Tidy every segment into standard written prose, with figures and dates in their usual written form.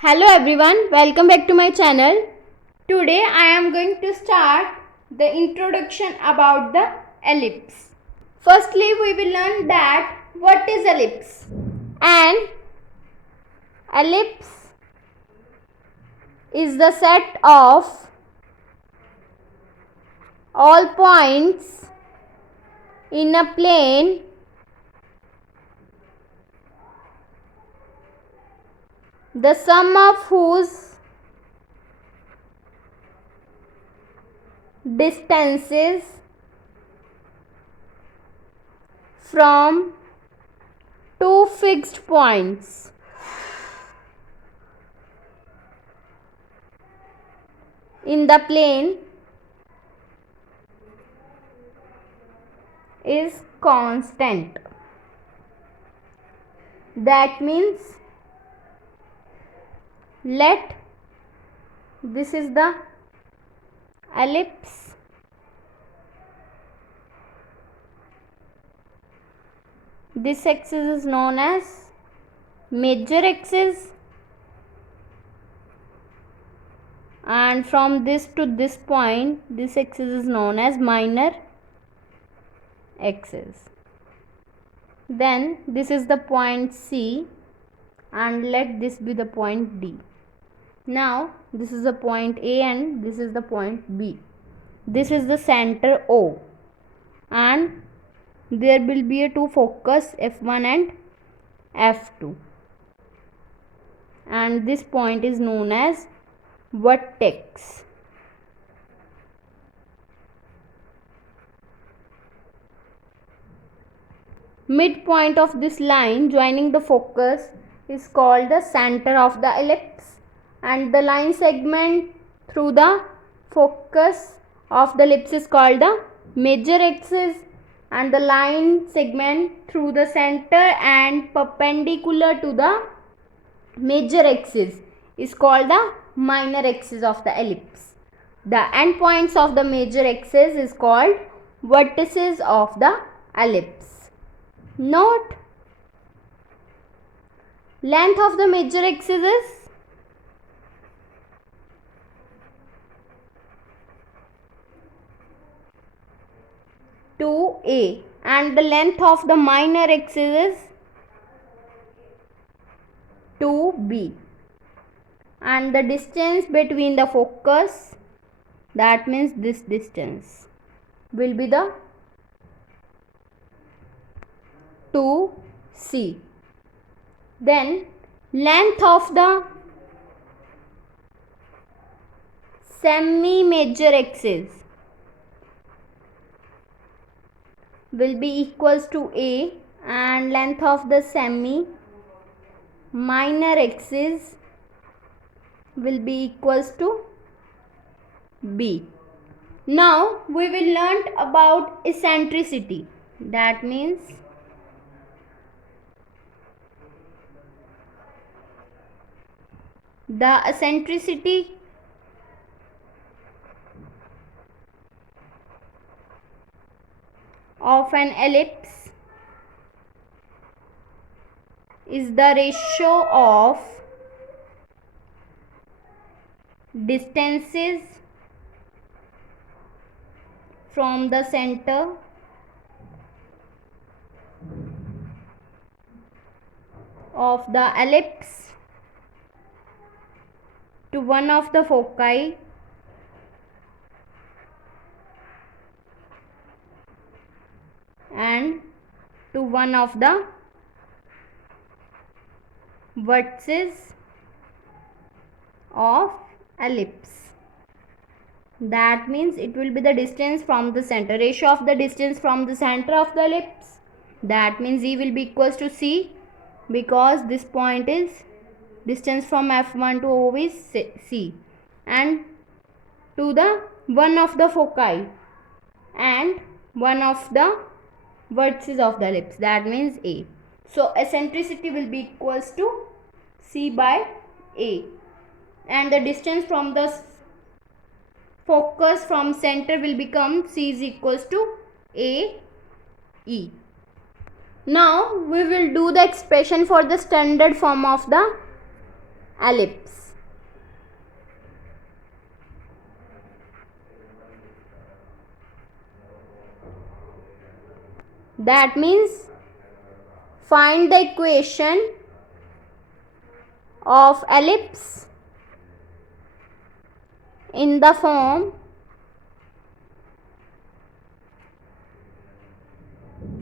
Hello everyone, welcome back to my channel. Today I am going to start the introduction about the ellipse. Firstly, we will learn that what is ellipse. An ellipse is the set of all points in a plane the sum of whose distances from two fixed points in the plane is constant. That means let this is the ellipse. This axis is known as major axis, and from this to this point this axis is known as minor axis. Then this is the point C, and let this be the point D. Now this is the point A and this is the point B. This is the center O, and there will be a two focus F1 and F2, and this point is known as vertex. Midpoint of this line joining the focus is called the center of the ellipse, and the line segment through the focus of the ellipse is called the major axis, and the line segment through the center and perpendicular to the major axis is called the minor axis of the ellipse. The endpoints of the major axis is called vertices of the ellipse. Note, length of the major axis is 2a, and the length of the minor axis is 2b, and the distance between the focus, that means this distance, will be the 2c. Then length of the semi-major axis will be equals to a, and length of the semi minor axis will be equals to b. Now we will learn about eccentricity. That means the eccentricity of an ellipse is the ratio of distances from the center of the ellipse to one of the foci and to one of the vertices of ellipse. That means it will be the distance from the center, ratio of the distance from the center of the ellipse. That means E will be equals to C, because this point is distance from F1 to O is C, and to the one of the foci and one of the vertices of the ellipse, that means A. So eccentricity will be equals to C by A, and the distance from the focus from center will become C is equals to A E. Now we will do the expression for the standard form of the ellipse. That means find the equation of ellipse in the form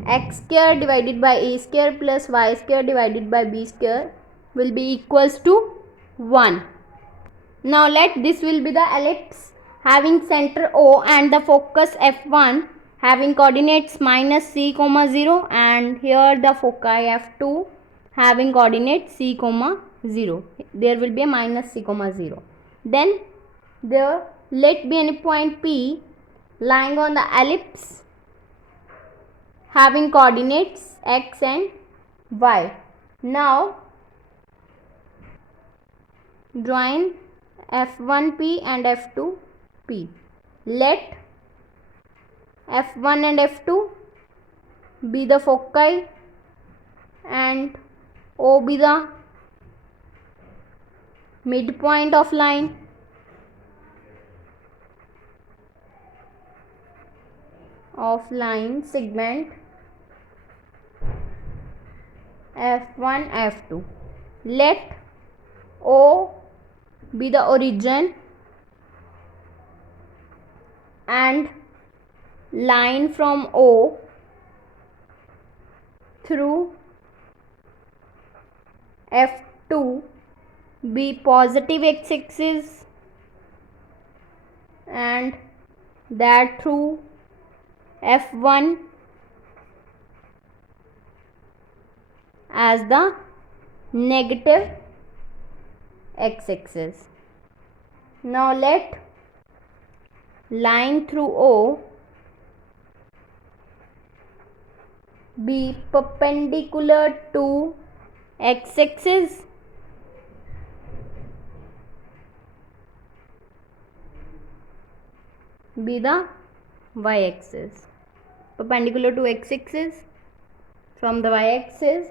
x square divided by a square plus y square divided by b square will be equals to 1. Now let this will be the ellipse having center O and the focus F1 having coordinates minus c comma 0, and here the foci F2 having coordinates c comma 0. There will be a minus c comma 0. Then there let be any point P lying on the ellipse having coordinates x and y. Now join F1P and F2P. Let F1 and F2 be the foci and O be the midpoint of line. Segment F1 F2. Let O be the origin and line from O through F2 be positive x-axis, and that through F1 as the negative x-axis. Now let line through O be perpendicular to x-axis be the y-axis, perpendicular to x-axis from the y-axis,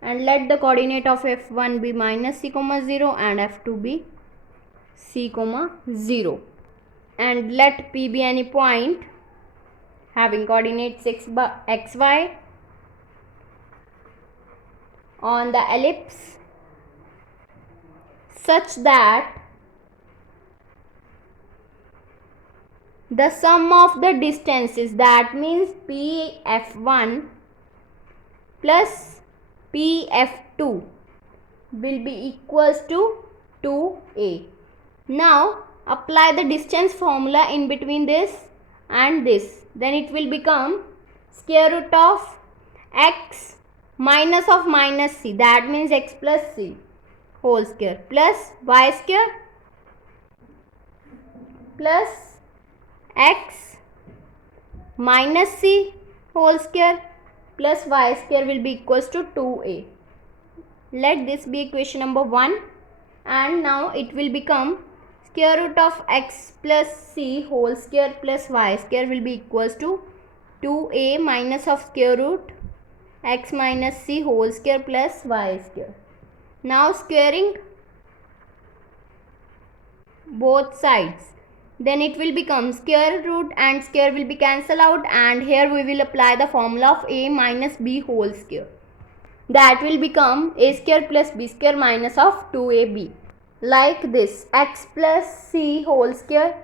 and let the coordinate of F1 be minus c comma 0 and F2 be c comma 0, and let P be any point having coordinates xy on the ellipse such that the sum of the distances, that means PF1 plus PF2 will be equals to 2a. Now apply the distance formula in between this and this, then it will become square root of x minus of minus c, that means x plus c whole square, plus y square plus x minus c whole square plus y square will be equals to 2a. Let this be equation number 1, and now it will become square root of x plus c whole square plus y square will be equals to 2a minus of square root x minus c whole square plus y square. Now squaring both sides, then it will become square root and square will be cancelled out, and here we will apply the formula of a minus b whole square, that will become a square plus b square minus of 2ab, like this. X plus c whole square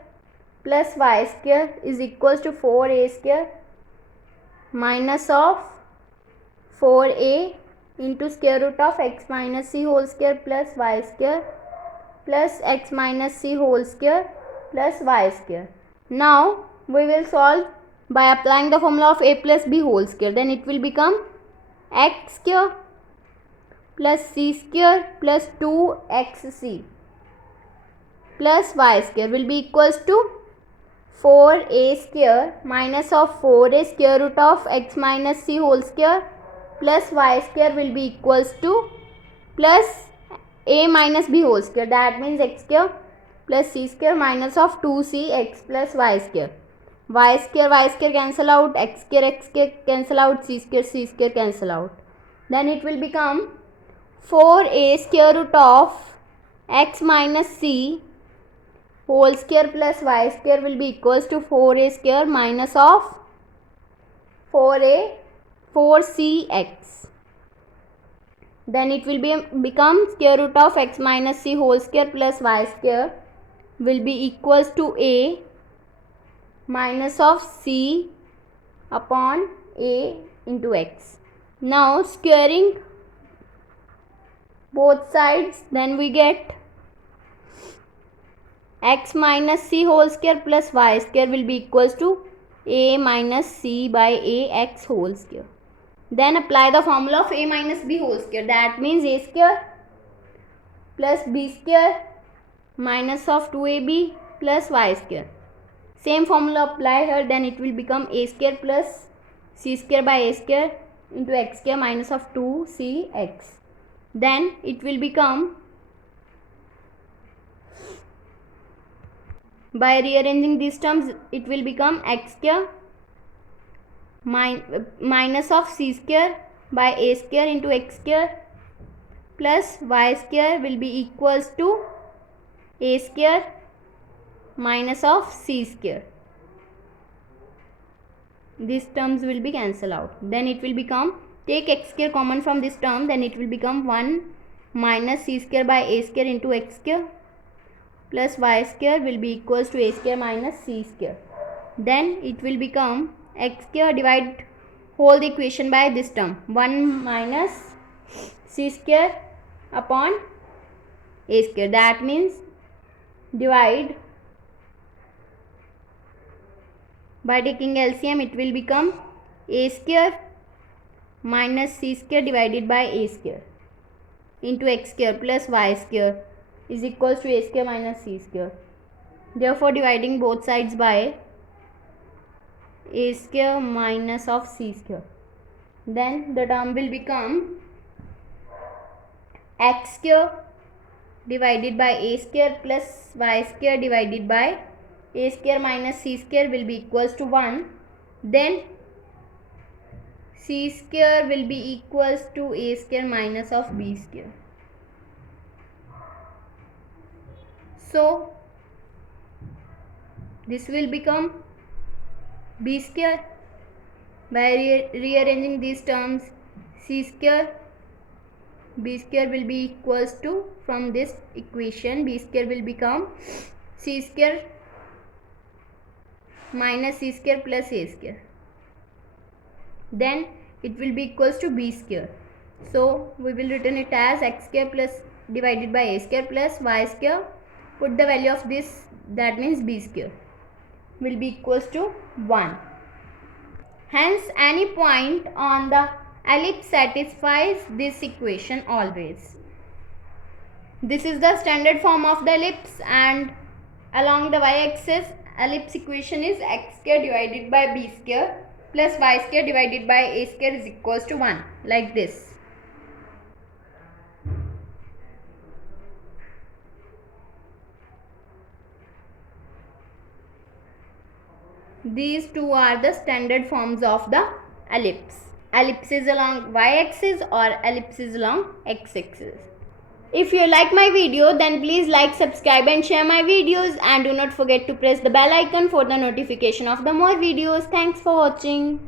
plus y square is equals to 4a square minus of 4a into square root of x minus c whole square plus y square plus x minus c whole square plus y square. Now we will solve by applying the formula of a plus b whole square, then it will become x square plus c square plus 2xc plus y square will be equals to 4a square minus of 4a square root of x minus c whole square plus y square will be equals to plus a minus b whole square, that means x square plus c square minus of 2cx plus y square. Y square cancel out, x square cancel out, c square cancel out. Then it will become 4a square root of x minus c whole square plus y square will be equals to 4a square minus of 4cx. Then it will become square root of x minus c whole square plus y square will be equals to a minus of c upon a into x. Now squaring both sides, then we get x minus c whole square plus y square will be equals to a minus c by a x whole square. Then apply the formula of a minus b whole square. That means a square plus b square minus of 2ab plus y square. Same formula apply here, then it will become a square plus c square by a square into x square minus of 2cx. Then it will become, by rearranging these terms, it will become x square minus of c square by a square into x square plus y square will be equals to a square minus of c square. These terms will be cancelled out. Then it will become, take x square common from this term, then it will become 1 minus c square by a square into x square plus y square will be equals to a square minus c square. Then it will become x square, divide whole the equation by this term, 1 minus c square upon a square. That means divide by taking LCM, it will become a square minus c square divided by a square into x square plus y square is equals to a square minus c square. Therefore dividing both sides by a square minus of c square, then the term will become x square divided by a square plus y square divided by a square minus c square will be equals to 1. Then c square will be equals to a square minus of b square. So this will become b square. By rearranging these terms, c square, b square will be equals to, from this equation b square will become c square minus c square plus a square. Then it will be equals to b square. So we will written it as x square plus divided by a square plus y square. Put the value of this, that means b square will be equals to 1. Hence any point on the ellipse satisfies this equation always. This is the standard form of the ellipse, and along the y-axis ellipse equation is x square divided by b square plus y square divided by a square is equals to 1, like this. These two are the standard forms of the ellipse. Ellipse is along y-axis or ellipse is along x-axis. If you like my video, then please like, subscribe and share my videos, and do not forget to press the bell icon for the notification of the more videos. Thanks for watching.